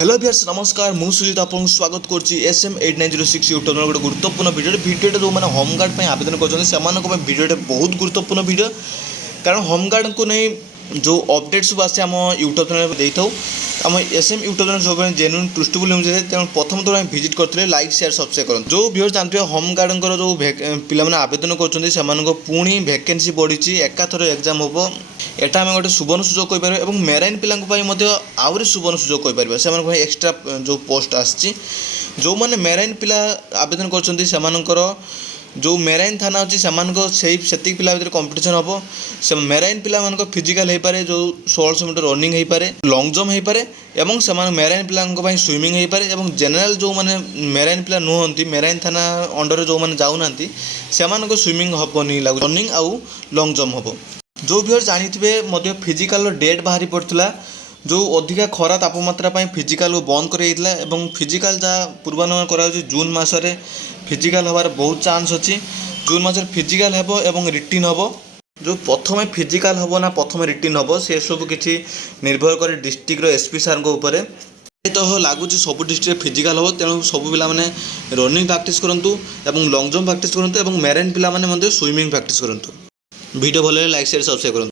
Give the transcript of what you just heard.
Hello भियर्स नमस्कार मु सुजित आपको स्वागत करछि SM8906 यूट्यूब चैनल गोटे गुरुत्वपूर्ण भिडियो जो मैंने होमगार्ड पे आवेदन कर भिडियो बहुत गुरुत्वपूर्ण भिडियो कारण होमगार्ड को नहीं जो अपडेट सब आसे आम यूट्यूब चैनल दे था आम SM यूट्यूब चैनल सब जेन्युइन ट्रुथफुल न्यूज है तेणु प्रथम थोड़ा विजिट करते लाइक शेयर सब्सक्राइब करें जो भियर जानते हैं होमगार्ड जो पिला आवेदन कर पुणी वैकेंसी बढ़ी एकाथर एग्जाम हम एटा आम गोटे सुवर्ण सुजोग कहीपर और मेराइन पिलांई आहरी सुवर्ण सुजोग कहीपर से एक्सट्रा जो पोस्ट आसी जो मैंने मेराइन पिला आवेदन कर जो मेराइन थाना अच्छी से पिला भर कंपिटिशन हम से मेराइन पिला फिजिकाल हो पाए जो 1600 मीटर रनिंग हो पाए लंग जम्प हो पाए और से मेराइन पिला स्विमिंग हो पाए और जेनेल जो मैंने मेराइन पिला नुहति मेराइन थाना अंडर जो मैंने जाऊना से स्विमिंग हेनी लगू रनिंग आउ लंग जम्प हम जो भी जानते फिजिकाल डेट बाहरी पड़ता जो अधिका खरा तापमात्रा फिजिकाल को बंद कर फिजिकाल जहाँ पूर्वानुमान करा जून मसरे फिजिकाल हबार बहुत चांस अच्छी जून मस फिजिकाल हम और रिटिन हम जो प्रथम फिजिकाल हम ना प्रथम रिटिन हम से सब किसी निर्भर करे डिस्ट्रिक्ट SP सार उपर तो लगुच सब डिस्ट्रिक्ट फिजिकाल हम तेणु सब पिला माने रनिंग प्रैक्टिस करूँ और लंग जम्प प्रैक्टिस करूँ और मेराइन पिला माने स्विमिंग प्रैक्टिस करूँ वीडियो भल लाइक शेयर सब्सक्राइब करूँ।